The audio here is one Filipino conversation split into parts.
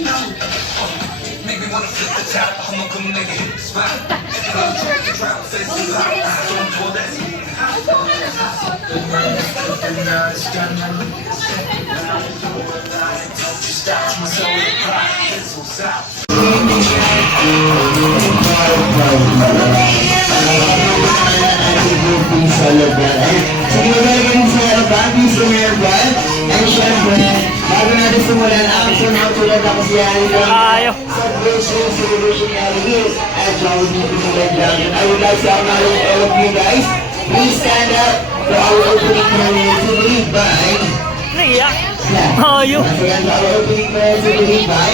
Make me wanna flip the top, I'ma come make it hit the spot. Drop, say it's loud, don't pull that. Don't you stop, my soul is crying, it's so soft. Sige na rin sa Bobby Sumerban. And syempre, bago natin simulan ang action na tulad ako siya sa celebration Ellie at Jollibee Pinoy Dragon. I would like to acknowledge all of you guys. Please stand up for our opening prayer to be led by our opening prayer to be led by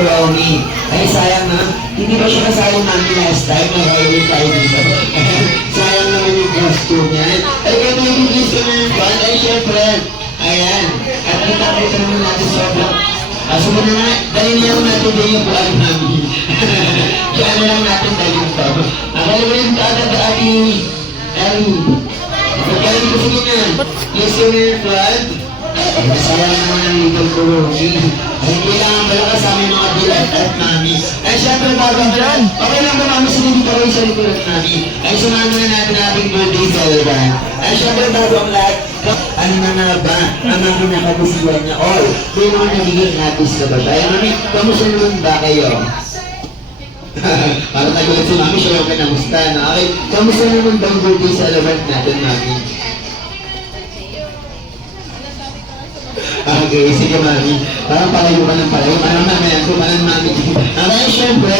Romy. Ay sayang na, hindi ba siya kasama namin last time? Nag-highway tayo dito. Sayang naman yung costume niya. Ay kaya may bigis ko na yung fan. Ay syempre, ayan. At kita naman natin sobrang. Sumunod na nga, dahil niya natin din yung buwan namin. Kaya na lang natin dahil ito. Akala mo yung agad na ating Ellie. Pagkalit ko sige na. Yes, your flag. Sayang naman ang little Kuroki. Ay kailangan pala kasama yung mga dilat at mami. Ay syempre bago dyan. Okay lang ba mami sinili pa rin sa likod at mami. Ay sumahan na natin ating birthday celebrant. Ay syempre bago ang lahat. Ano na nga ba ang mga nakabisiwan niya? All, may mga nagiging natis na ba tayo? Mami, kamusta naman ba kayo? Para nagulat si mami, siya yung kanamusta na. Okay, kamusta naman ba ang birthday celebrant natin mami? Okay, sige mami. Parang palayo ka ng palayo. Parang mamaya kumanan mami. Okay, syempre,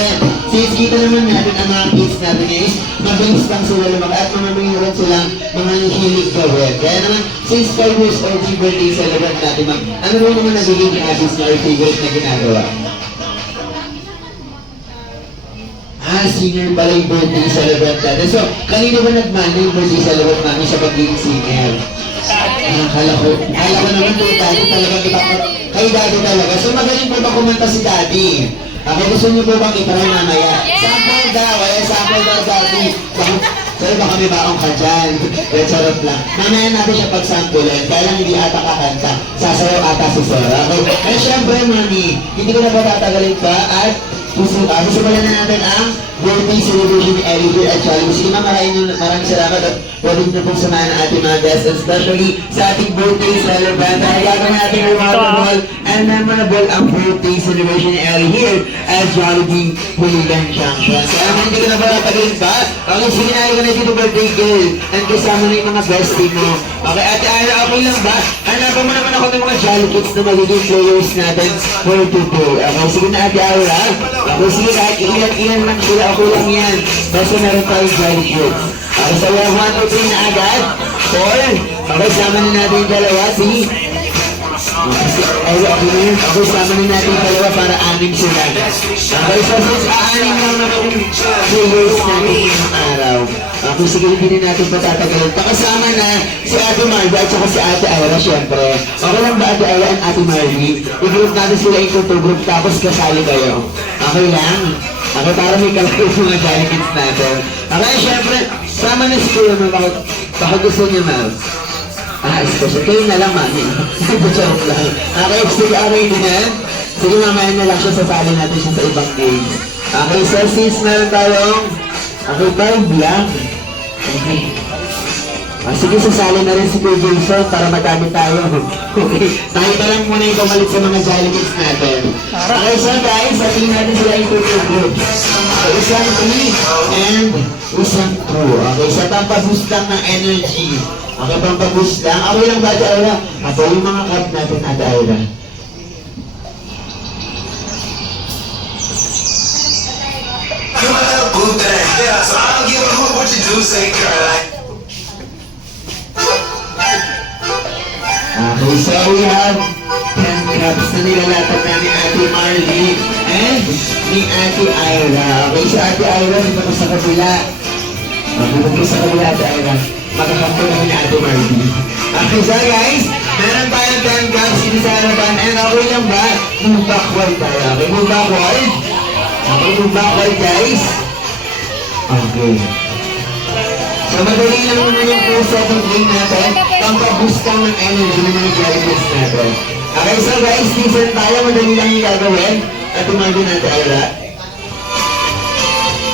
since kita naman natin ang mga kids natin is mabilis lang sila lumaki at mamamihiran silang mga hilig gawin. Kaya naman, since 5 years old si birthday celebrant natin ma'am, ano rin naman nagiging habits na or favorite na ginagawa? Senior pala yung birthday celebrant natin. So, kanina ba nagmana yung birthday celebrant namin sa pagiging senior? Kala ko naman po daddy talaga kay daddy talaga. So magaling po ba kumanta si daddy? Okay, gusto niyo po bang itry mamaya? Sample daw, sample daw daddy. Sir, baka may baong ka dyan. Charot lang. Mamaya natin siya pag-samplein, kaya lang hindi ata kakanta. Sasayaw ata si Sir. Okay? Ay syempre mami, hindi ko na ba tatagalin pa at susumalan na natin ang birthday celebration ni Ellie here at Jollibee. Sige ma'am, maraming salamat at pwede niyo pong samahan ang ating mga guests, especially sa ating birthday celebrant. Dahil gagawin natin remarkable and memorable ang birthday celebration ni Ellie here at Jollibee Hooligan Junction. Kaya hindi ko na ba natagalin pa? Okay, sige na ko na dito birthday girl and kasama na yung mga bestie mo. Okay, Ate Ira, okay lang ba? Hanapan mo naman ako ng mga Jolly Kids na magiging players natin for today. Okay, sige na Ate Ira. Okay, sige kahit ilan lang sila, okay lang yan. Basta meron tayong Jolly Kids. Okay, so we have 1, 2, 3 na agad. 4. Okay, sama na natin yung dalawa. Si okay, sama na natin yung dalawa para 6 sila. Okay, so since 6 lang naman yung players natin ngayong araw. Okay, sige, hindi natin patatagalin. Pakasama na si Ate Marvi at saka si Ate Ira, syempre. Okay lang ba Ate Ira and Ate Marvi? I-group natin sila into 2 group tapos kasali kayo. Okay lang? Okay, para may kalaki yung mga Jolly Kids natin. Okay, syempre, sama na si Kuya Ma'am. Baka gusto niya Ma'am. Special. Kayo na lang mami. Joke lang. Okay, sige, okay din yan. Sige, mamaya na lang siya, sasali natin siya sa ibang games. Okay, so since meron tayong okay, 5 lang. Okay. Sige, sasali na rin si Kuya Jason para madami tayo. Okay, tayo pa lang muna yung kumalit sa mga Jolly Kids natin. Okay, so guys, sabihin natin sila yung 2 groups. Okay, isang 3 and isang 2. Okay, sa pampaboost lang ng energy. Okay, pampaboost lang. Okay lang ba, Ate Ira? Ako yung mga cup natin, Ate Ira. Okay, so we have 10 cups na nilalatag namin Ate Marley and ni Ate Ira. Okay, so Ate Ira, dito ko sa kabila. Dito ko sa kabila, Ate Ira. Makakampo naman ni Ate Marley. Okay, so guys, meron tayong 10 cups in sa harapan. And okay lang ba? Move backward tayo. Okay, move backward. Okay, move backward guys. Okay. So madali lang naman yung full set ng game natin. Pampaboost lang ng energy ng mga Jolly Kids natin. Okay, so guys, listen tayo. Madali lang yung gagawin. At tumagin natin, Ira.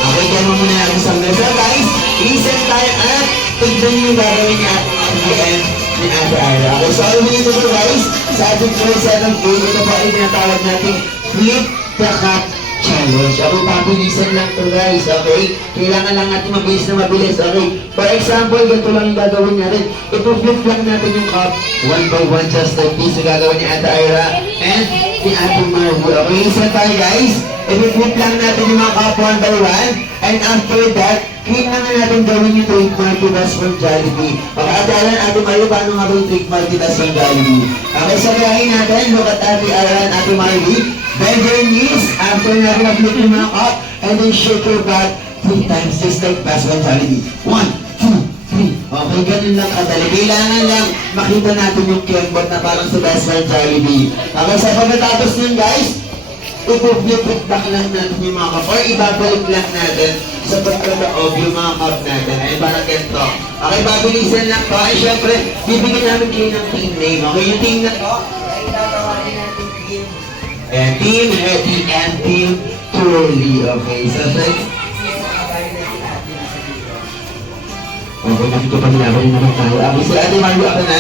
Okay, kaya mo muna yung isang beses. So guys, listen tayo at tignan yung gagawin ni Ate Margie and ni Ate Ira. Okay, so all we need to do guys, sa ating first set of game, ito po ay tinatawag natin Flip the Cup Challenge. Okay, pabilisan lang to guys, okay? Kailangan lang natin mabilis na mabilis, okay? For example, ganito lang yung gagawin natin. Ito-flip lang natin yung cup, one by one, just like this, yung gagawin ni Ate Ira and ni Ate Margie. Okay, listen tayo guys. I-flip lang natin yung mga cup one by one, and after that, kailangan natin gawin yung trick martitas from Jollibee. Okay, Ate Ira, Ate Margie, paano nga ba yung trick martitas from Jollibee? Okay, so gayahin natin, look at Ate Ira and Ate Margie. Bend your knees after natin na-flip yung mga cup, and then shake your back 3 times, just like pass one Jollibee. 1, 2, 3. Okay, ganun lang kadali. Kailangan lang makita natin yung kembot na parang sa best friend Jollibee. Okay, sa pagkatapos nun guys, ipuplit back lang natin yung mga cup, or ibabalik lang natin sa pagkaloob yung mga cup natin. Ay, parang ganito. Okay, babilisan lang to. Ay, syempre, bibigyan namin kayo ng team name. Okay, yung team na to, ay tatawarin natin team. And team Happy and team Truly. Okay, so friends, okay, nakito pa nila. Balik naman tayo. Okay, so Ate Margie, ako na.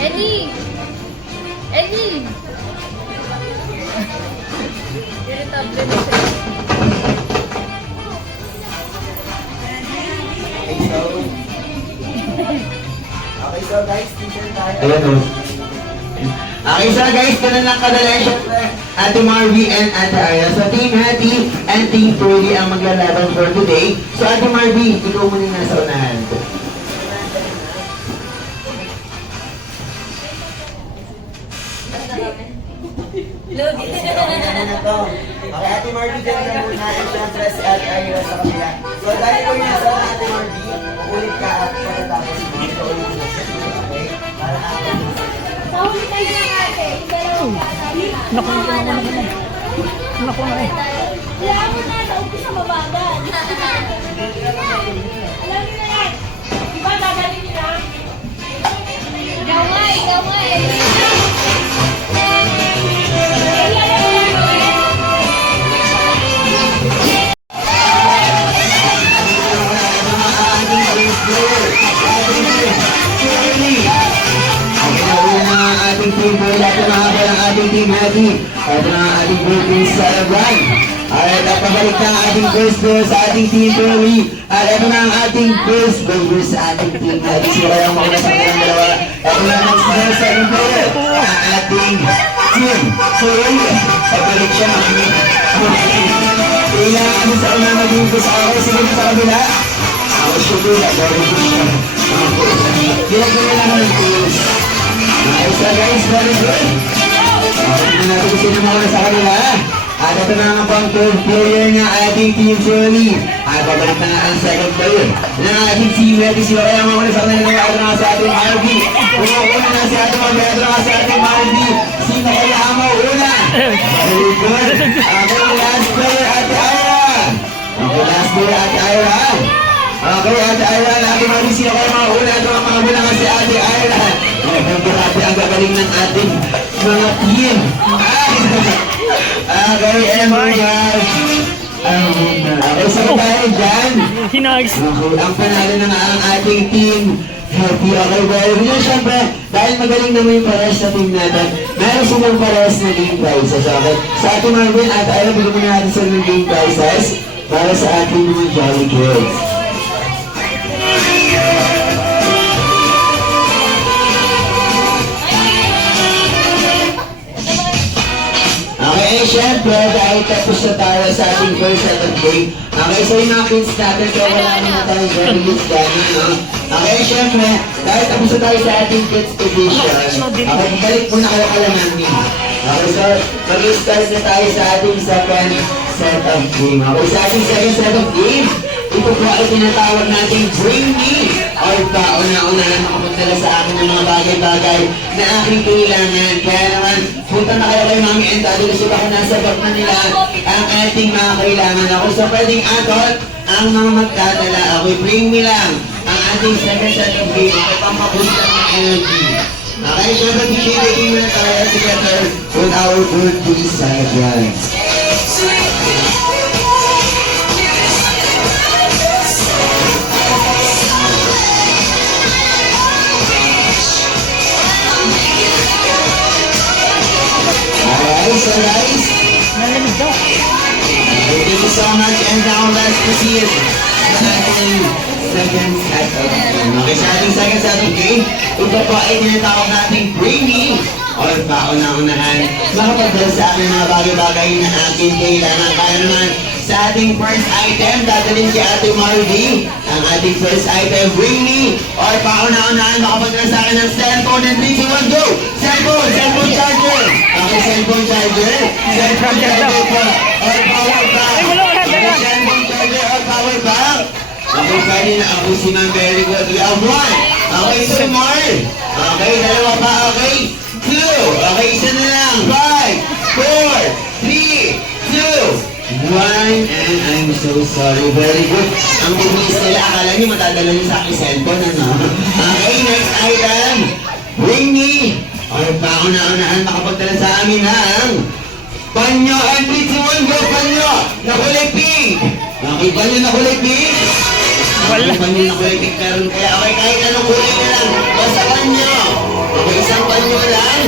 Eddie! Eddie! Irritable na siya. Okay, so guys, teacher tayo. Ayan o. Okay, so guys, ganun lang kadali. Siyempre, Ate Margie and Ate Ira. So, Team Hattie and Team Truly ang maglalaban for today. So, Ate Margie, ikaw muna yung nasa unahan. Logi. Okay, Ate Margie, dyan ka muna. And syempre, si Ate Ira sa kabila. So, dahil ko yung nasa unahan, Ate Margie, ulit ka at pagkatapos mo. So, ulit mo. Okay? Para ako. Sahuli tayo ng ate. Naku na eh. Kaya mo na sa umpisa mabagal. Alam niyo na yan. Diba gagaling niyo na? Gamay, gamay. Ating team boy, ito na nga ang ating team Hattie. Ito na ang ating grouping sa Run. Alright, at pabalik na ang ating first goal sa ating team Truly. At ito na ang ating first goal sa ating team Hattie. Sila yung mga sa kanilang dalawa. Ito na ang second player, ang ating team Truly. Pabalik siya ng kailangan sa una maging sa ako. Sige sa kabila. Ako siya doon. Ako siya. Ginagawa lang ng tools. Nice guys, very good. Tignan natin kung sino mga sa kanila. At ito na nga pang third player ng ating team Truly. At pabalik na nga ang second player ng ating team Hattie. Sila kaya mga sa kanila nga ito na nga sa ating Margie. Una na si ating Margie. Ito na nga sa ating Margie. Sino kaya ang mauna? Very good. Ang last player, Ate Ira. Okay, last player, Ate Ira. Okay, Ate Ira, Ate Margie, sino kayo mga una? Ito ang mga bilangan si Ate Ira. Grabe ang gagaling ng ating mga team. Okay, and my gosh. Okay, so tayo dyan. Hinags. Okay, ang panalo na nga ang ating team. Happy, okay, very good. Siyempre, dahil magaling naman yung pares sa team natin, meron silang pares na game prizes. Okay, sa ating Marvin at ayaw, bigyan mo natin sila ng game prizes para sa ating mga Jolly Kids. Okay, syempre, dahil tapos na tayo sa ating first set of game. Okay, so yung mga kids natin, so wala naman tayo very good ganun, no? Okay, syempre, dahil tapos na tayo sa ating kids edition. Okay, balik muna kayo kalamanmin. Okay, so mag-start na tayo sa ating second set of game. Okay, sa ating second set of game, ito po ay tinatawag natin Bring Me or pauna-unahan makapunta sa akin ng mga bagay-bagay na aking kailangan. Kaya naman, punta na kayo kay Mami and Daddy kasi baka nasa bag na nila ang ating mga kailangan ako. So pwedeng atot ang mga magdadala ako. Bring me lang ang ating second set of game. Ito pang maboost lang ng energy. Okay, syempre pipilitin muna tayo together with our birthday celebrants. Alright, so guys, Nalamig daw. thank you so much, and now let's proceed sa ating second set of game. Okay, sa ating second set of game, ito po ay tinatawag nating Bring Me or pauna-unahan. Makapagdala sa akin mga bagay-bagay na ating kailangan. Kaya naman, sa ating first item, dadalhin si Ate Marvy. Ang ating first item, Bring Me or pauna-unahan. Makapagdala sa akin ng cellphone and 3, 2, 1, go! Cellphone charger! Okay, cellphone charger. Cellphone charger po. Or power bank. Okay, cellphone charger or power bank. Okay, pwede na ako si Ma'am. Very good. We have one. Okay, two more. Okay, dalawa pa. Okay, two. Okay, isa na lang. 5, 4, 3, 2, 1. And I'm so sorry. Very good. Ang bilis nila. Akala niyo matadala niyo sa aking cellphone, ano? Okay, next item. Bring me. Or pauna-unahan makapagdala sa amin ng panyo and 3, 2, 1, go! Panyo na kulay pink. Okay, panyo na kulay pink. Wala. Panyo na kulay pink meron kaya. Okay, kahit anong kulay na lang. Basta panyo. Okay, isang panyo lang.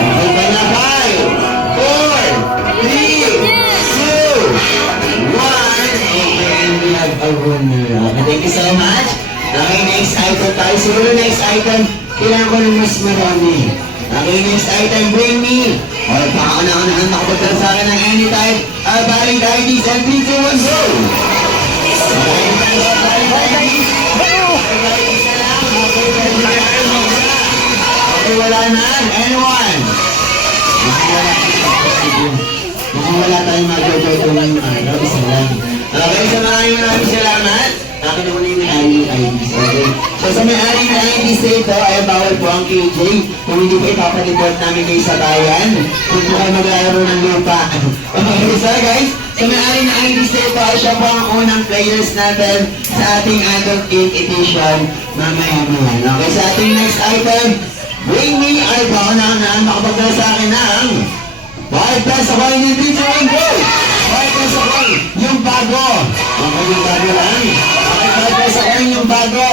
Okay, panyo 5, 4, 3, 2, 1. Okay, and we have a winner. Okay, thank you so much. Okay, next item tayo. Siguro next item, kailangan ko ng mas marami. Okay, next item, Bring Me. O, pauna-unahan makapagdala sa akin ng any type of valid IDs and 3, 2, 1, go! Okay, valid IDs. Okay, wala na. Anyone? Mukhang wala tayong mag-jojo ngayong araw. Isa lang. Okay, so maraming salamat. Akin na muna yung may-ari ng IDs. Okay? So sa may-ari ng IDs ito ay bawal po ang KJ. Kung hindi po ipapalipot namin kayo sa bayan, kung po kayo maglalaro ng lupa. Okay, so guys, sa may-ari ng IDs ito ay siya po ang unang players natin sa ating adult game edition mamaya naman. Okay, sa ating next item, Bring Me ay pauna-unahan makapagdala sa akin ng 5 peso coin and 3, 2, 1, go! 5 peso coin, yung bago. Okay, yung bago lang. Okay, 5 peso coin yung bago.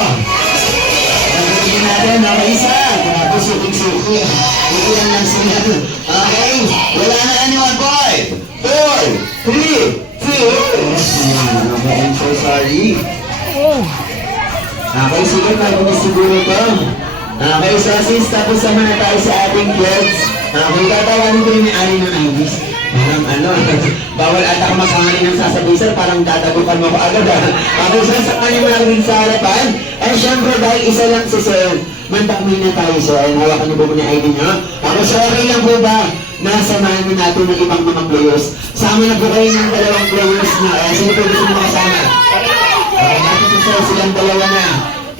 Gagawin natin, okay, isa. Tapos suking-suki. Iilan lang sila. Okay, wala na anyone, 5, 4, 3, 2, 1. Okay, I'm so sorry. Oh. Okay, sige, bago na siguro to. Okay, so since tapos naman na tayo sa ating kids, kung tatawanin ko yung may-ari ng IDs, parang ano, bawal ata ka magkangani ng sasabihin, sir, parang dadagupan mo ko agad, ha? Okay, so sa kanya mo lang din sa harapan, eh, syempre, dahil isa lang si sir, mantakmin na tayo, sir, and hawakan niyo po muna yung ID niyo. Okay, so okay lang po ba, nasamahan mo natin ng ibang mga players? Sama na po kayo ng dalawang players na, sino po gusto mo makasama? Okay, natin si sir, silang dalawa na.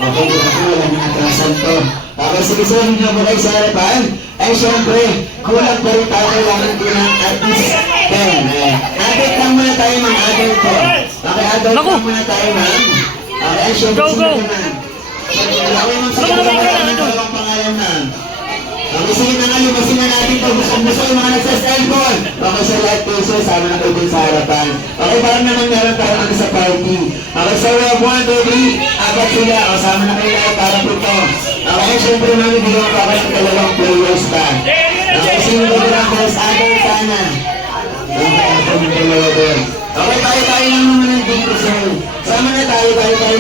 Okay, wala nang atrasan to. Okay, sige, so hindi na po kayo sa harapan. Ay, syempre, kulang pa rin tayo. Kailangan ko ng at least 10. Adult lang muna tayo, mga adult po. Okay, adult Naku! lang muna tayo, ma'am. Okay, ay, syempre, Go, go! sino naman? Okay, ma'am, sige, ang dalawang pangalan, ma'am. Okay, sige na nga, lumasin na natin ito. Gusto yung mga nagsa-cellphone. Okay, so lahat po, so sama na kayo dun sa harapan. Okay, parang naman meron tayo ano sa party. Okay, so we have 1, 2, 3, apat sila. O, sama na kayo lahat para po ito. Okay, syempre namin bilang pa kayo ng dalawang players ba. Okay, sino ba bilang first other sana? Okay, ako yung dalawa doon. Okay, tayo lang naman ng dito, sir. Sama na tayo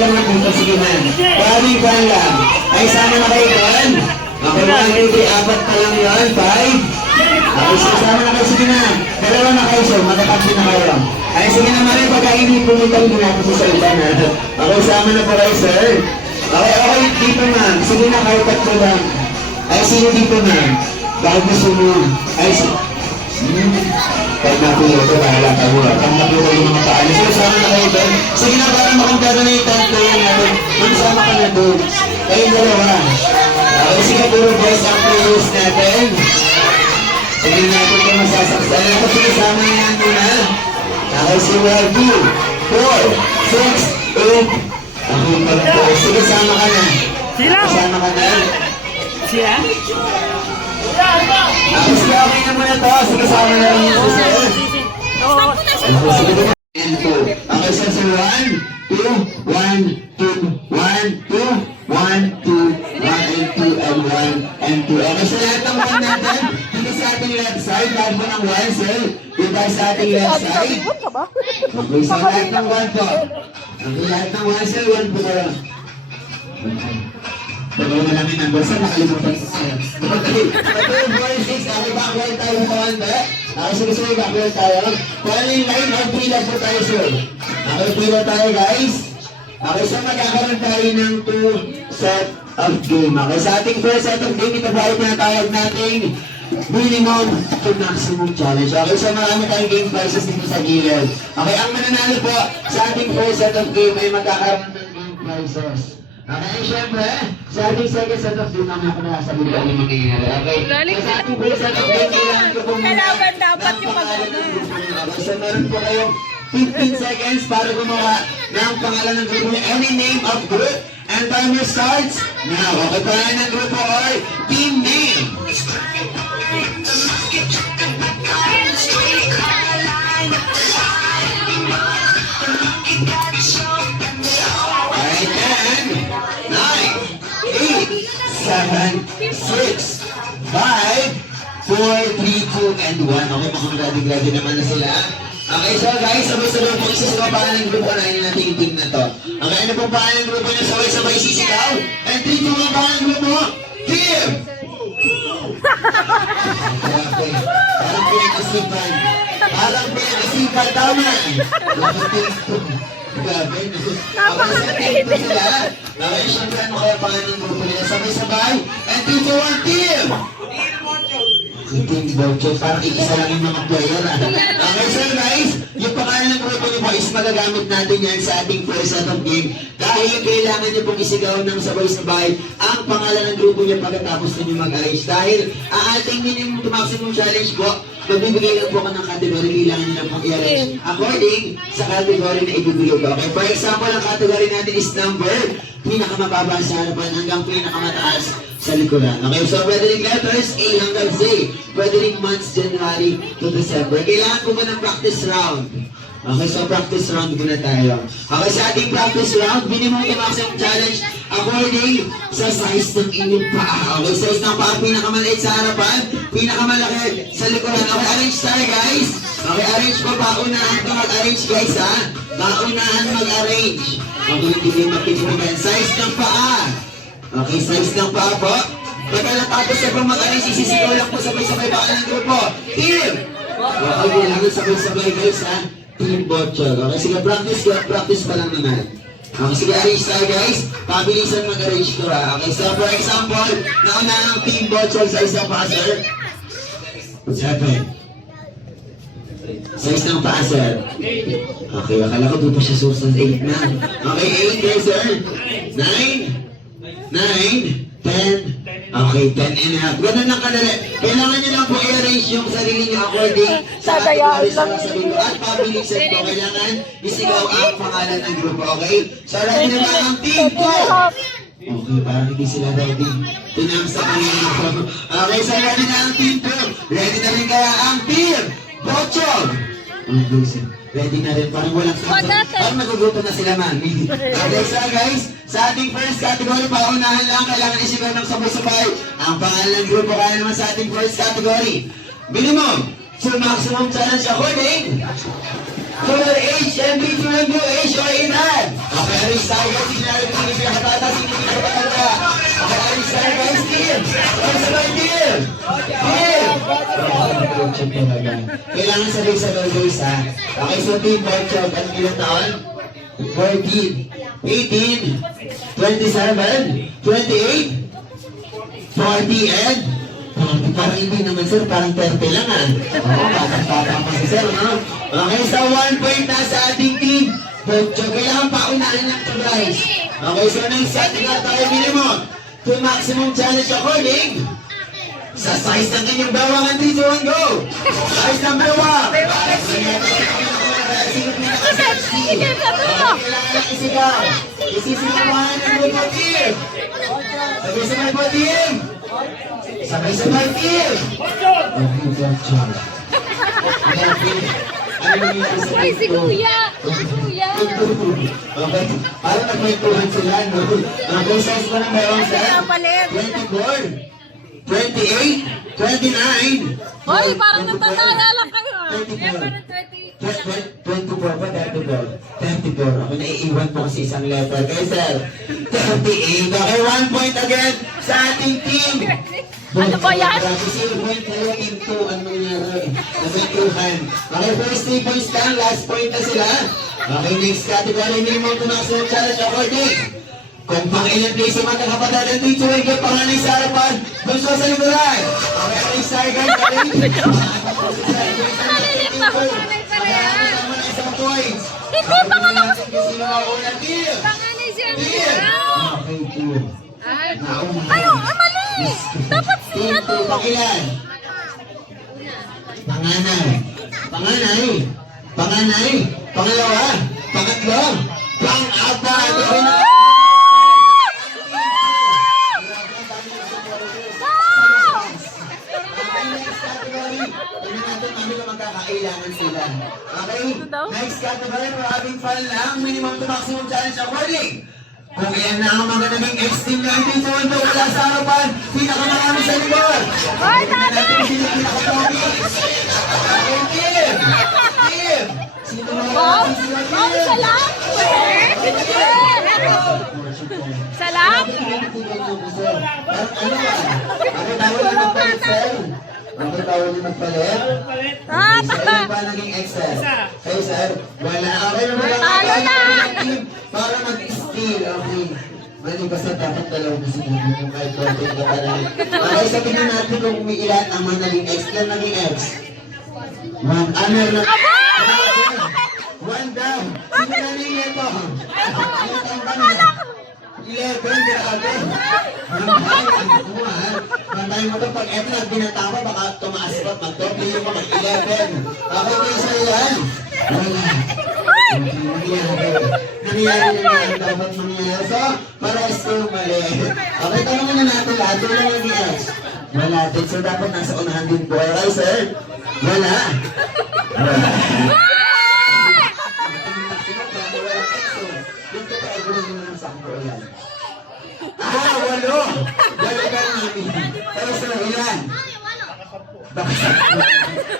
lang ng dito. Sige man. Maraming fan lang. Ay, sama na kayo doon. Okay, 1, 2, 3, apat pa lang yun. 5. Okay, so sama na kayo. Sige na. Dalawa na kayo, sir. Matatapos na kayo. Ay, sige na, Marie. Pagka hindi pumunta, hindi natin sa salita na. Okay, sama na po kayo, sir. Okay, dito ma'am. Sige na, kayo tatlo lang. Ay, sino dito ma'am? Bakit gusto mo? Ay, kahit napulo ito, bahala ka mo. Kahit napulo yung mga paano. So, sama na kayo doon. Sige na, para makumpara na yung tanto yan natin. Magsama ka na doon. Kayong dalawa. Okay, sige, puro boys ang players natin. Sige hindi natin ito masasaksan. Ako, sige, sama na yan muna. Okay, si 1, 2, 4, 6, 8. Ako yung pala po. Sige, sama ka na. Sila. Sama ka na. Siya? Ako, sige, okay na muna to. Sige, sama na lang yung susunod. Oo. Ako, sige, dito. And 2. Okay, so sa 1, 2, 1, 2, 1, 2, 1, 2, 1, and 2, and 1, and 2. Okay, sa lahat ng 1 natin, dito sa ating left side, lahat mo ng 1, sir. Dito sa ating left side. Okay, sa lahat ng 1 po. Okay, lahat ng 1, sir, 1 po na lang. Pagkaw na namin ang basa, nakalimutan ko sir. Okay, ito yung 4, 6. Okay, backward tayo sa 1, ba? Okay, sige, sige, backward tayo. Kung yung line, pila po tayo, sir. Okay, pila tayo, guys. Okay, so magkakaroon tayo ng 2 set of game. Okay, sa ating first set of game, ito ba ay tinatawag nating minimum to maximum challenge. Okay, so marami tayong game prizes dito sa gilid. Okay, ang mananalo po sa ating first set of game ay magkakaroon ng game prizes. Okay, syempre, sa ating second set of game, ang nakanasabi ko ang mangyayari. Okay, so sa ating first set of game, kailangan ko po muna Kailangan dapat yung Okay, so meron po kayong 15 seconds para gumawa ng pangalan ng grupo niyo. Any name of group and timer starts now. Okay, pangalan ng grupo or team name. Alright, 10, 9, 8, 7, 6, 5, 4, 3, 2, and 1. Okay, mukhang ready naman na sila. Okay, so guys, sabay-sabay po isa sa pangalan ng grupo na natin yung team na to. Okay, ano pong pangalan ng grupo nyo? Sabay-sabay sisigaw. And 3, 2, 1, pangalan ng grupo. Team! Okay, parang pinag-isipan. Parang pinag-isipan, tama. Grabe. Napaka-creative sila. Okay, syempre ano kaya pangalan ng grupo nila? Sabay-sabay. And 3, 2, 1, team! Team Bocho, parang isa lang yung mga player. Okay, so guys, yung pangalan ng grupo niyo po is magagamit natin yan sa ating first set of game. Dahil kailangan niyo pong isigaw ng sabay-sabay ang pangalan ng grupo niyo pagkatapos niyo mag-arrange. Dahil ating minimum to maximum challenge po, magbibigay lang po ka ng category, kailangan niyo lang pong i-arrange according sa category na ibibigay ko. Okay, for example, ang category natin is number, pinakamababa sa harapan hanggang pinakamataas sa likuran. Okay, so pwede rin letters A hanggang Z. Pwede rin months January to December. Kailangan ko ba ng practice round? Okay, so practice round muna tayo. Okay, sa ating practice round, minimum to maximum challenge according sa size ng inyong paa. Okay, size ng paa, pinakamaliit sa harapan, pinakamalaki sa likuran. Okay, arrange tayo guys. Okay, arrange ko. Paunahan ka mag-arrange guys ha. Paunahan mag-arrange. Okay, hindi kayo magtitimugan. Size ng paa. Okay, size ng paa po. Pagkalatapos sa pang mag-arrange, isisigaw lang po sabay-sabay baka ng grupo. Team! Okay, kailangan sabay-sabay guys ha. Team Botchog. Okay, sige, practice pa lang naman. Okay, sige, arrange tayo guys. Pabilisan mag-arrange ko ha. Okay, so for example, nauna ng Team Botchog sa isang passer. What's happened? Size ng paa, sir. Okay, akala ko doon pa siya susunod 8 na. Okay, 8 kayo, sir. 9, 10. Okay, 10 and a half. Ganun lang kadali. Kailangan nyo lang po i-arrange yung sarili nyo according sa category sa sarili nyo. At pabilisan po, kailangan isigaw ang pangalan ng grupo, okay? So, ready na ba ang team po? Okay, parang hindi sila ready. Tinang sa kanila po. Okay, so ready na ang team po. Ready na rin kaya ang team Botchog! Ready na rin, parang walang sasagot. Parang nagugutom na sila, mami. Okay, so guys, sa ating first category, paunahan lang, kailangan isigaw ng sabay-sabay. Ang pangalan ng grupo kaya naman sa ating first category. Minimum to maximum challenge according to their age and between your age or edad. Okay, aris tayo guys, sinari ko hindi pinakatata, hindi pinakatata. Okay, aris tayo guys, team. Sabay-sabay, team. Team. Kailangan sabay-sabay guys ha. Okay, so team Botchog, ano ilang taon? 14, 18, 27, 28, 40, and parang hindi naman sir, parang 30 lang ah. Oo, patang-patang pa si sir, no? Okay, so 1 point na sa ating team Botchog. Kailangan paunahan lang ito guys. Okay, so next setting na tayo minimum to maximum challenge according Sa size ng inyong bawangan dito, go! Size number 1! Sino pinaka-sexy? Kailangan lang isigaw. Isisigawan ng grupo team. Sabay-sabay po team. Sabay-sabay team. Okay, good job. Ano nangyayari sa Ay, si team ko? Kuya! Si Kuya! Okay, parang nagkwentuhan sila, no? Okay, size pa ng bawang sa 24, 28, 29, Hoy, parang natatala lang kayo. 24. 24 pa, 34. 34. Ako naiiwan po kasi isang letter. Kaya sir, 38. Okay, 1 point again sa ating team. Ano ba yan? Sino point kayo, team 2. Ano nangyari? Nagkwentuhan. Okay, first 3 points lang. Last point na sila. Okay, next category. Minimum to maximum challenge according. Kung pang ilang place yung mga kapatid ang teacher ay kaya panganay sa harapan, bunso sa liburan. Okay, ang isang guys, Nalilit na ako panganay pala yan. tama na isang points. Hindi, pangalan ko si Sino ang unang team? Panganay siya. Team! Okay, team. Ay, mali! Dapat si Team ano. 2, pakilan. Panganay. Panganay. Panganay. Pangalawa. Pangatlo. Pang-apat. Okay na. Magkakailangan sila. Okay? Next category, we're having fun lang. Minimum to maximum challenge according. Kung iyan na ang mga naging ex-team na hindi po ito wala sa harapan, pinakamarami sa likod. Hoy, Tingnan Daddy! natin sino pinaka-pogi. Okay, team! Team! Sino mga Bob? natin sila, Bob, team? isa lang? Isa lang? Bakit tawag na magpalit, sir? Bakit tawag na magpalit? Ah, Sir, pa naging excel. Kayo, sir? Wala. Okay na mga Talo na! para mag-steal. Okay. Mali basta dapat dalawa na sinabi mo kahit konti ka pa rin. Okay, sabihin na natin kung umiilan ang mga naging X. Ilan naging X? One. Ano na? One down. Sino na niya ito? 11, grabe. Mantayin mo ito, pag eto na binatama, baka tumaas pa, mag-doble yung mga 11. Okay, kayo sa yan? Wala. Nangyari na yan, dapat mangyari. So, pares ko mali. Okay, tanongin na natin lahat. Wala nang i-X. Wala din. So, dapat nasa unahan din po. Okay, sir? Wala. Wala. Dito pa, gawin mo naman sa ako yan. Ah, walo! Walo ka namin. Pero sa ilan? Bakit?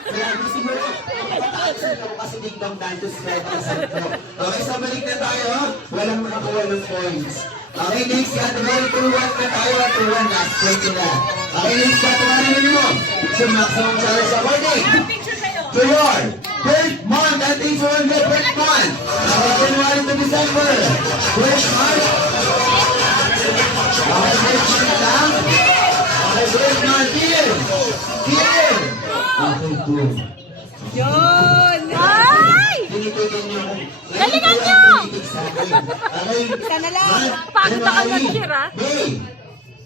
Grabe siguro. Pataas sila ko kasi dingdong danto sila para sa ito. Okay, so balik na tayo. Walang makakuha ng points. Okay, next category, 2-1 na tayo. 2-1, last point nila. Okay, next category minimum. So maximum challenge awarding. To your first month at each one the first month. January to December. First month. Okay, first month lang. Okay, first month here. Here. Okay, good. Yun! Ay! Tinitigil niyo ako. Galingan niyo! Okay. Isa na lang. Pagod na ka mag-cheer, ah. May.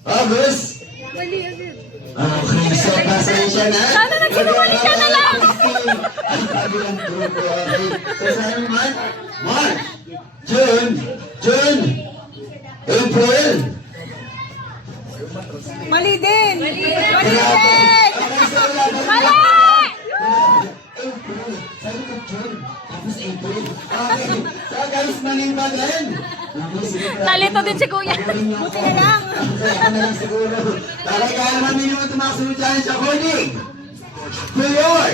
August. Mali, mali. Okay, so pasensya na. Sana nagsinungaling ka na lang. Ang kabilang grupo, okay. So sa anong month? March, June, April. Mali din! Mali Grabe. din! Okay, so wala na. Mali! April. Sabi ko June. Tapos April. Okay. So guys, maling ba din? Okay, sige. Nalito din si Kuya. Buti na lang. Ako na lang siguro. Okay, kaya naman minimum tumaksunod challenge according to your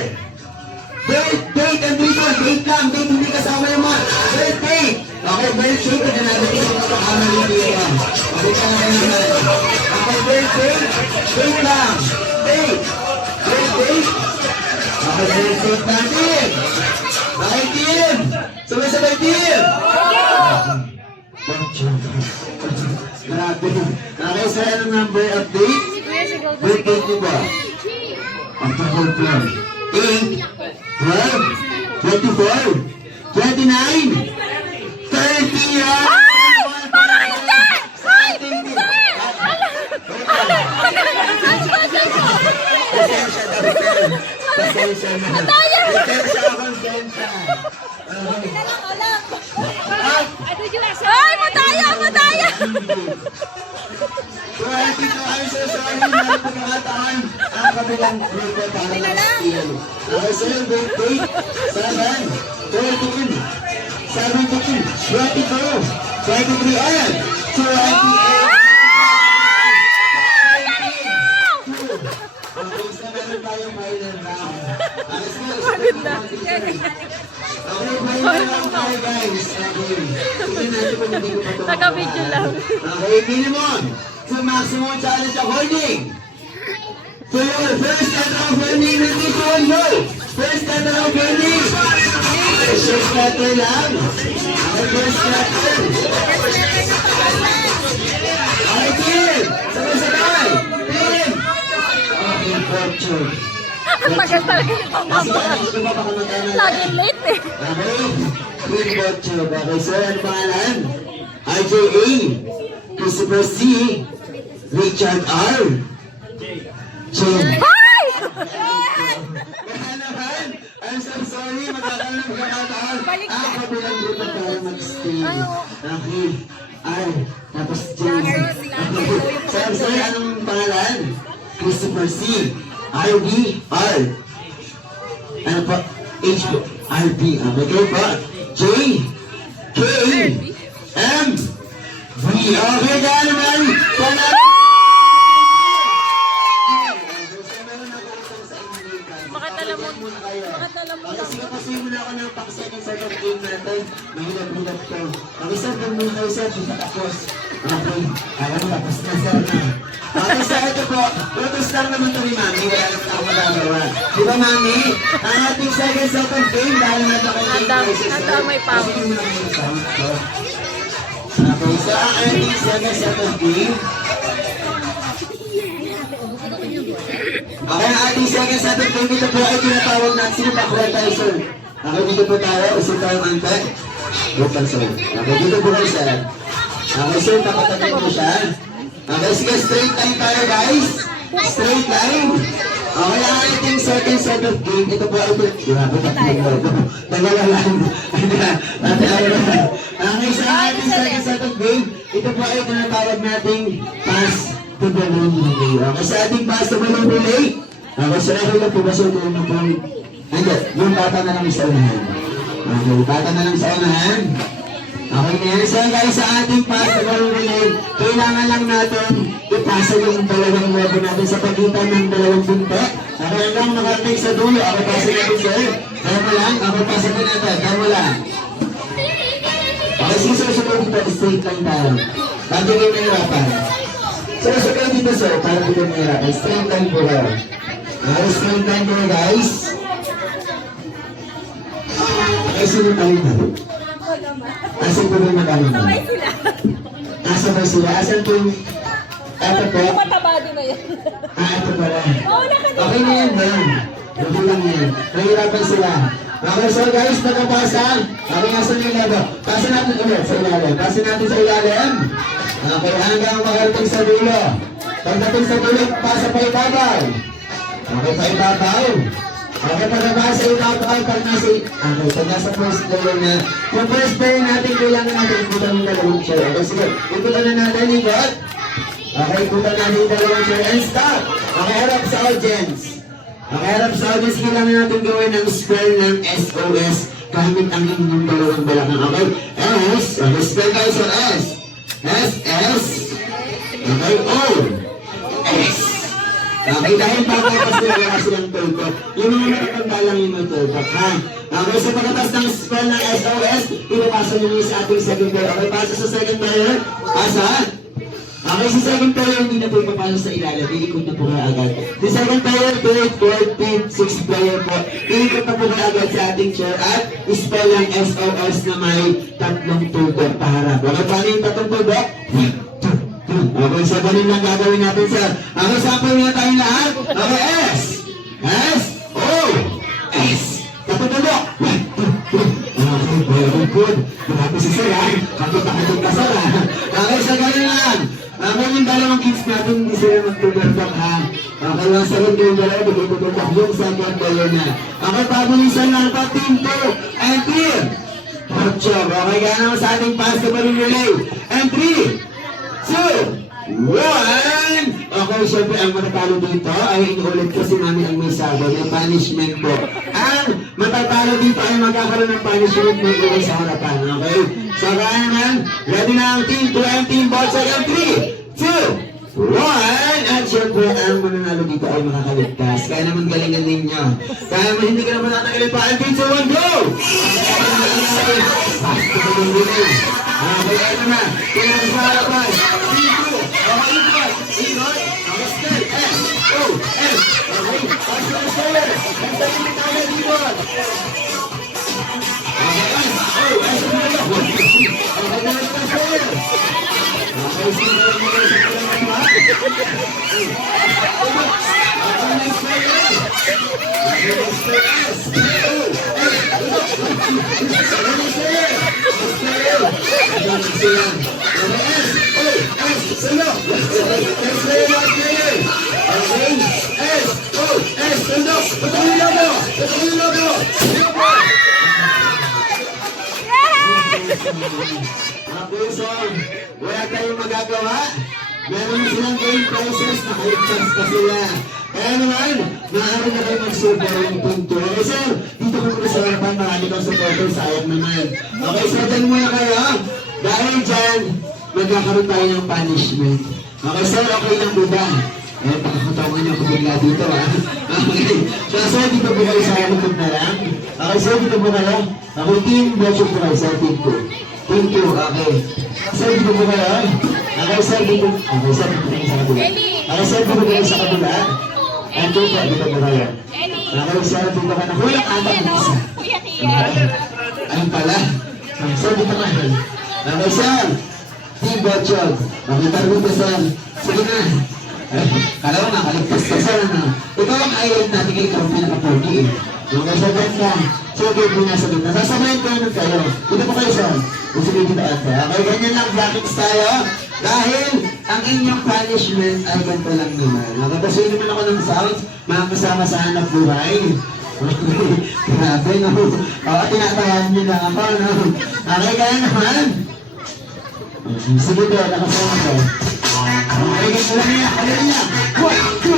birth date and reason. Date lang. Date hindi kasama yung mga birth date. Okay, birth date. Ito natin yung pagkakamali dito. Okay, ka naman naman. Okay, birth date. Date lang. Date. Birth date. Okay, birth date natin. Okay, team. Sabay-sabay, team. Grabe. Okay, so anong number of dates? Birthday ko ba? Ang tawag ko. 8, 12, 24, 29, 30 yan! Ay! Parang hindi! Ay! Hindi! Ano? Ano? Ano? Ano? Madaya! Ito siya konsensya. Ay, madaya! Madaya! So, dito ay sa sorry na pagkakataan ang kabilang grupo para mag-steal. Okay, so yung grade 8, 7, 13, 17, 22, 23, and 28. Okay, so meron tayong final round. Pagod na. Okay, final round tayo guys. Okay. Tingnan natin kung hindi ko pa ito Taga-video lang. Okay, minimum to maximum challenge according to your first letter of learning na dito on go. First letter of learning. First letter lang. Okay, first letter. Okay, team. Sabay-sabay. Team. Okay, fortune. Ang tagal talaga yung pamama. Laging late eh. Okay, team fortune. Okay, so ano pangalan? RJA. Christopher C. Richard R. Jen. Ay! Kaya naman, I'm so sorry, magkakaroon ng pagkakataon. Ang kabilang grupo tayo mag-stay. Okay. R. Tapos Jen. So, I'm sorry, anong pangalan? Christopher C. RB. R. Ano po? H po. RB. Okay po. J. K. M. V. Okay, kaya naman. Makatala mo. Makatala mo. Okay, sige, pasuyin muna ako ng paksa ng second game natin. Mahirap-hirap to. Okay, sir, doon muna kayo, sir. Di pa tapos. Okay, alam mo, tapos na, sir. Okay, sir, ito po. Utos lang naman to ni Mami. Wala naman ako magagawa. Di ba, Mami? Ang ating second game, dahil na ito kay Handa may power. Pasuyin muna kayo yung sound ko. Okay, so ang ating second game. Okay, ang ating second set of game, ito po ay tinatawag natin sino pa tayo, sir. Okay, dito po tayo, usin tayo ang ante. Wait lang, sir. Okay, dito po kayo, sir. Okay, sir, kapatatin mo siya. Okay, sige, straight line tayo, guys. Straight line. Okay, ang ating second set of game, ito po ay grabe, tatlong logo. Tagala lang. Okay, so ang ating second set of game, ito po ay tinatawag nating pass to the balloon relay. Okay, sa ating pass to balloon relay, okay, so lang po ba sa ito mo po? Hindi, yung bata na lang sa unahan. Okay, bata na lang sa unahan. Okay na yan. So guys, sa ating pass to balloon relay, kailangan lang natin ipasa yung dalawang logo natin sa pagitan ng dalawang bunte. Okay, hanggang makarating sa dulo. Ako pasa natin, sir. Kaya mo lang, ako pasa ko natin. Kaya mo lang. Okay, sige, sir, sumunod dito. Straight line tayo. Bago kayo nahirapan. Sir, sumunod dito, sir. Para dito nahirapan. Straight line po kayo. Okay, straight line po, guys. Okay, sunod tayo na. Asan po yung magkano na? Asan ba sila? Asan po yung... Ito po? Mataba din na yan. Ito pala. Oo, nakadito. Okay na yan, ma'am. Hindi lang yan. Nahirapan sila. Okay, so guys, nakapasa. Okay, nasa yung labo. Pasa natin ulit sa ilalim. Pasa natin sa ilalim. Okay, hanggang makarating sa dulo. Pagdating sa dulo, pasa pa ibabaw. Okay, pa ibabaw. Okay, pagkabasa ibabaw, pag nasa... Okay, pag nasa first layer na. Yung first layer natin, kailangan natin ikutan ng dalawang chair. Okay, sige. Ikutan na natin, ikot. Okay, ikutan natin yung dalawang chair and stop. Okay, harap sa audience. Okay, harap sa audience, kailangan natin gawin ng spell ng SOS kahit ang inyong dalawang balakang. Okay, S. Okay, spell tayo sa S. S, S. Okay, O. S. Okay, dahil pagkakas nila wala silang tutok, yung mga nakatanda lang yung tutok, ha? Okay, so pagkatas ng spell ng SOS, ipapasa nyo sa ating second player. Okay, pasa sa second player. Pasa. Okay, si second player hindi na po ipapasok sa ilalim. Iikot na po kayo agad. Si second player, third, fourth, fifth, sixth player po. Iikot na po kayo agad sa ating chair at spell ang SOS na may tatlong tutok paharap. Okay, paano yung tatlong tutok? Okay, so ganun lang gagawin natin, sir. Okay, sample na tayong lahat. Okay, S. S. O. S. Tatlong tutok. Okay, very good. Grabe si sir, ha? Kakot-kakot ka, sir, ha? Okay, so ganun lang. Yung dalawang kids natin, hindi sila magtutulog, ha? Okay, lang sagot ko yung dalawa, bigay ko yung tatlong second kayo na. Okay, pabilisan lang pa, team 2 and 3. Porchog, okay, kaya naman sa ating basketball relay. And 3, 2, 1. Okay, syempre ang matatalo dito ay inuulit ko si Mami ang may sabi, may punishment po. Ang matatalo dito ay magkakaroon ng punishment may uwi sa harapan, okay? So kaya naman, ready na ang team 2 and team Porchog and 3, 2, 1. At syempre ang mananalo dito ay makakaligtas. Kaya naman galingan ninyo. Kaya naman hindi ka naman natanggalin pa. And 3, 2, 1, go! Okay, ano na? Kailangan sa harapan. Team 2. Okay, ikot. Ikot. Okay, stay. S. O. S. Okay. Pass na stay. And sa limit tayo dito. Okay, S. O. S. Okay, naman na stay. Okay, sige na lang muna sa kailangan mo. Okay, next player. Okay, next player. S. O. S. Okay, next player. Okay, so, wala tayong magagawa. Meron silang game process, nakaligtas pa sila. Kaya naman, maaari na kayo mag-super yung punto. Okay, sir, dito ko muna sa harapan, marami kang supporter, sayang naman. Okay, so dyan muna kayo. Dahil dyan, magkakaroon tayo ng punishment. Okay, sir, okay lang po ba? Eh, pakakatawan niyo ako bigla dito, ha? Okay, so sir, dito po kayo sa harapan na lang. Okay, sir, dito po kayo. Okay, team, Bocho po kayo, sir, team 2. Team 2, okay. Sir, dito po kayo. Okay, sir, dito. Okay, sir, dito kayo sa kabila. Okay, sir, dito kayo sa kabila. And dito po kayo. Okay, sir, dito ka na. Kuya, anak ng isa. Ayun pala. Okay, sir, dito ka na. Okay, sir. Team Bochog. Okay, tarbuto, sir. Sige na. Kala ko nakaligtas ka, sir. Ikaw ang island natin, ikaw ang pinaka-40 eh. Okay, sir, ganda. So, okay, po nasa ganda. Sasabayin ko naman kayo. Dito po kayo, sir. Sige, dito ate. Okay, ganyan lang. Brackets tayo. Dahil ang inyong punishment ay ganito lang naman. Nakapasuyin naman ako ng sounds, mga kasama sa hanap buhay. Grabe, no? Oo, tinatawahan niyo na ako, no? Okay, kaya naman. Sige po, nakasama ko. Okay, ganito lang yan. Ano lang yan? 1, 2, 3.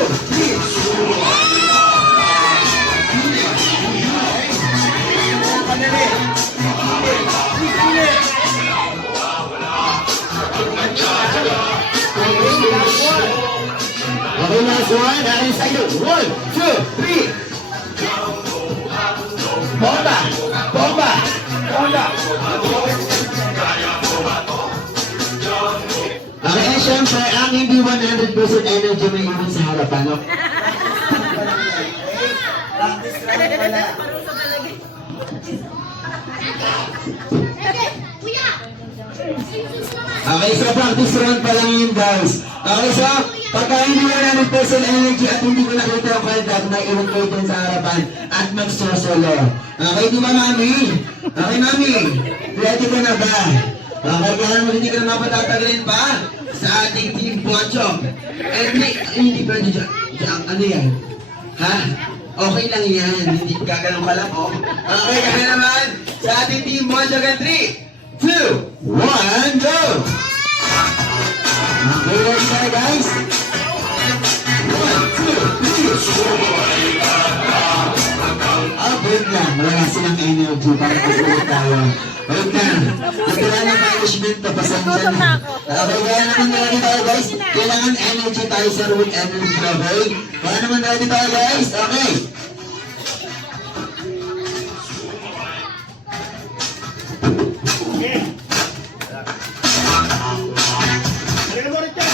Okay, last one. Dahil sa inyo. 1, 2, 3. Bomba! Bomba! Bomba! Okay, syempre, ang hindi 100% energy may iwan sa harapan, no? Okay, so practice round pa lang yun, guys. Okay, so, pagka hindi 100% energy at hindi ko nakita yung kaldag, may iwan kayo dun sa harapan at magsosolo. Okay, di ba, Mami? Okay, Mami? Ready ka na ba? Okay, kaya naman hindi ka na mapatatagalin pa sa ating team Bochog. Hindi pwede dyan. Ano yan? Ha? Okay lang yan. Hindi gaganong pala ko. Okay, kaya naman sa ating team Bochog and 3, 2, 1, go! Okay, ready tayo, guys? 1, 2, 3. Wait lang. Wala silang energy para pag-ulit tayo. Wait lang. Natira ng punishment to. Pasensya na. Okay, kaya naman ready tayo, guys. Kailangan energy tayo, sir, with energy, okay? Kaya naman ready tayo, guys. Okay. Wait lang, ba't ikaw?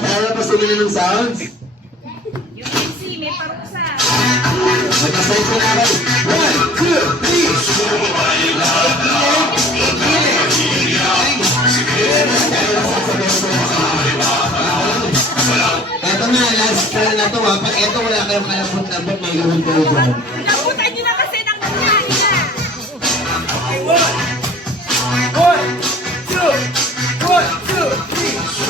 Tayo pa sila ng sounds? Yung MC, may paruksa. Mag-assign ko na guys. 1, 2, 3. Ito na, last try na to ha. Pag ito wala kayong kalapot-lapot, may gawin kayo dyan. Nabutan nyo na kasi ng kanya. 1, 2, 1, 2, 3.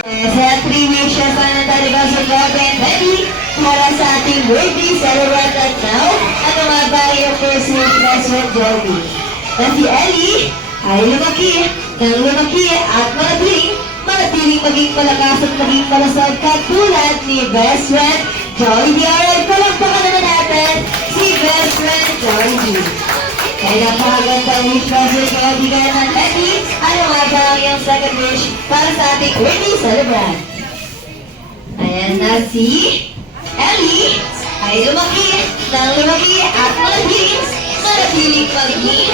Sa 3 wishes na talaga sa Robin Betty para sa ating birthday celebrant at now, ano nga ba yung first wish best friend Joby? Na si Ellie ay lumaki at manatiling maging malakas at maging malasag katulad ni best friend Joy D. Alright, palakpakan naman natin si best friend Joy D. Kaya napakaganda wish best friend Joy D kaya ng Ellie. Ano nga ba ang iyong second wish para sa ating birthday celebrant? Ayan na si Ellie ay lumaki at manatiling maging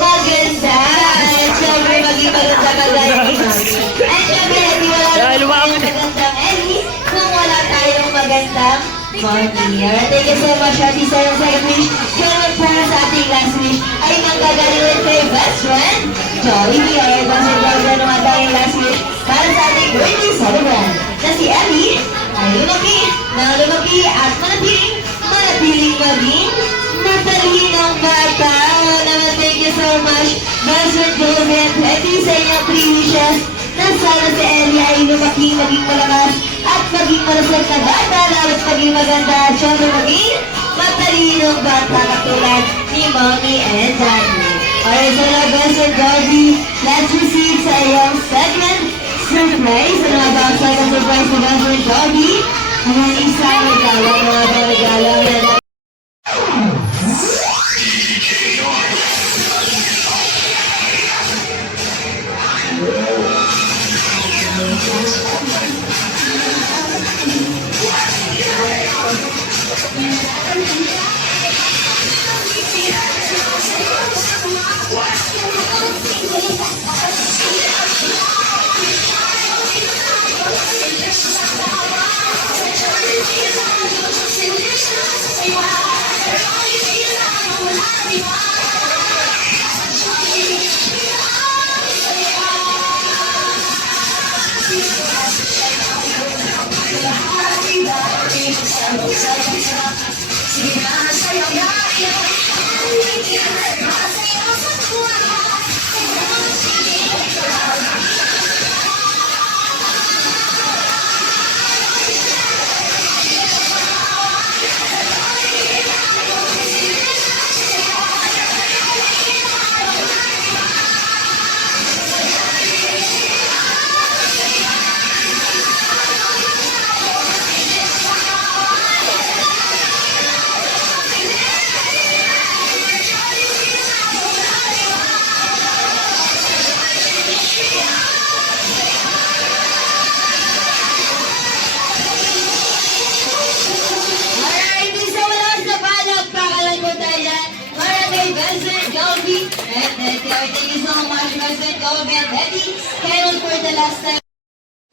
maganda. At syempre maging maganda kagaya ni Mami. At syempre hindi wala tayong magandang Ellie kung wala tayong magandang Mami. Alright, thank you so much Ate sa iyong second wish. Kaya para sa ating last wish ay manggagaling rin kay best friend Joey D. Alright, best friend Joey D. Ano nga tayong last wish para sa ating birthday celebrant na si Ellie ay lumaki at manatiling maging matalinong bata. Naman, thank you so much, Best friend Joey at Betty sa inyong 3 wishes na sana si Ellie ay lumaki, maging malakas at maging malasag na bata, lalo't maging maganda at syempre maging matalinong bata katulad ni Mommy and Daddy. Alright, so now, Best friend Joey, let's receive sa iyong second surprise. Ano nga ba ang second surprise ni Best friend Joey? Ang isang regalo, na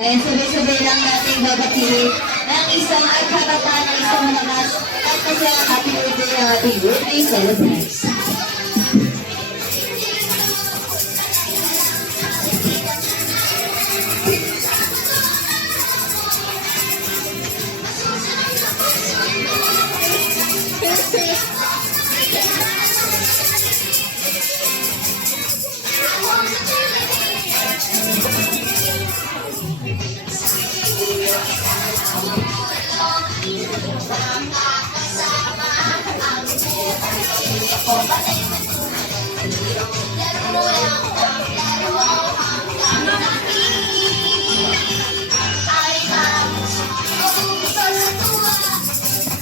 Kaya sabay-sabay lang natin babatiin ang isang agkakataan ng isang malakas at masayang happy birthday ng ating birthday celebrant.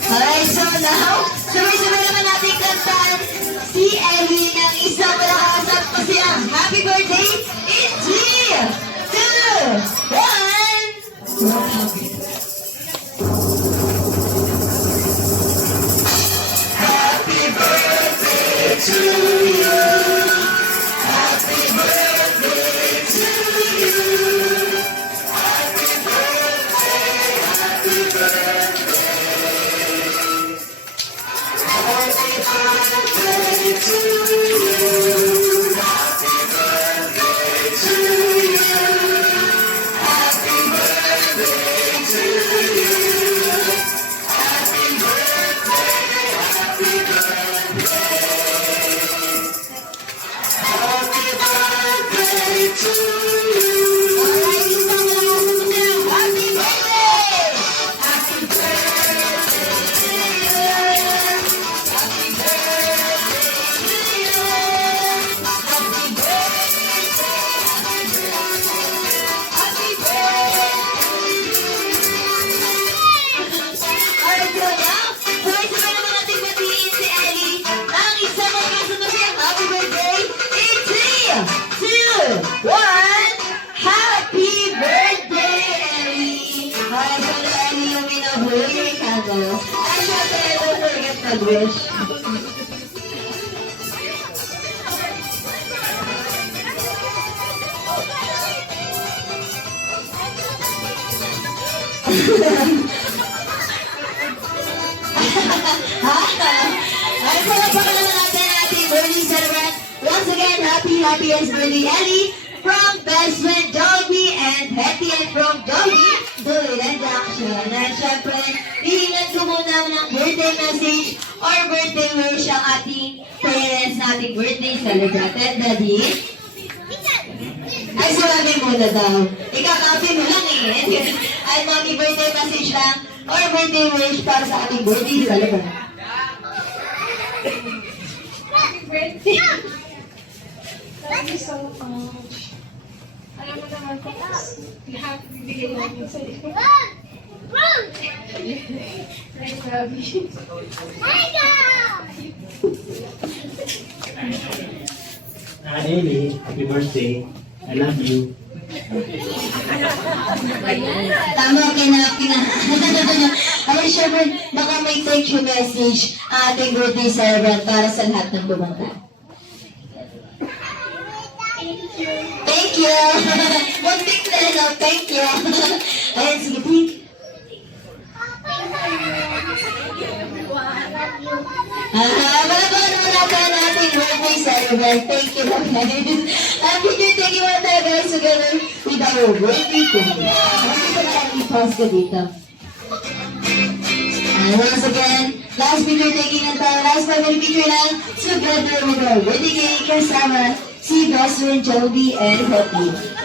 Alright, so now, sabay-sabay naman natin kantaan si Ellie ng isang malakas at masayang happy birthday in 3, 2, 1. Happy birthday to you. Happy birthday to you. Happy birthday. Happy birthday blow your candles. And syempre, don't forget mag-wish. Ay, palapakan naman natin ang ating birthday celebrant. Once again, happiest birthday, Ellie, from Best Friend Joby and Hetty and from Joby, Dulit and Action. And syempre, hihingan ko muna ng birthday message or birthday wish ang ating parents na ating birthday celebrant. And Daddy, ay sinabi muna daw. Ikakapi mo lang eh. Ay birthday message lang or birthday wish para sa ating birthday celebrant. Thank you so much. Alam mo naman po, lahat bibigay namin sa iyo. I love you. Ellie, happy birthday. I love you. Tama, ay syempre, baka may thank you message ang ating birthday celebrant para sa lahat ng bumanta. Thank you! One big no, thank you! Ayan, sige, thank you. Malabahan naman natin ang ating birthday celebrant. Thank you, guys. And we can take you out there, guys, together with our birthday queen. Dito na lang i-pause ko dito. And once again, last picture taking na tayo. Last family picture lang together with our birthday cake kasama si Best Friend Jody and Hetty.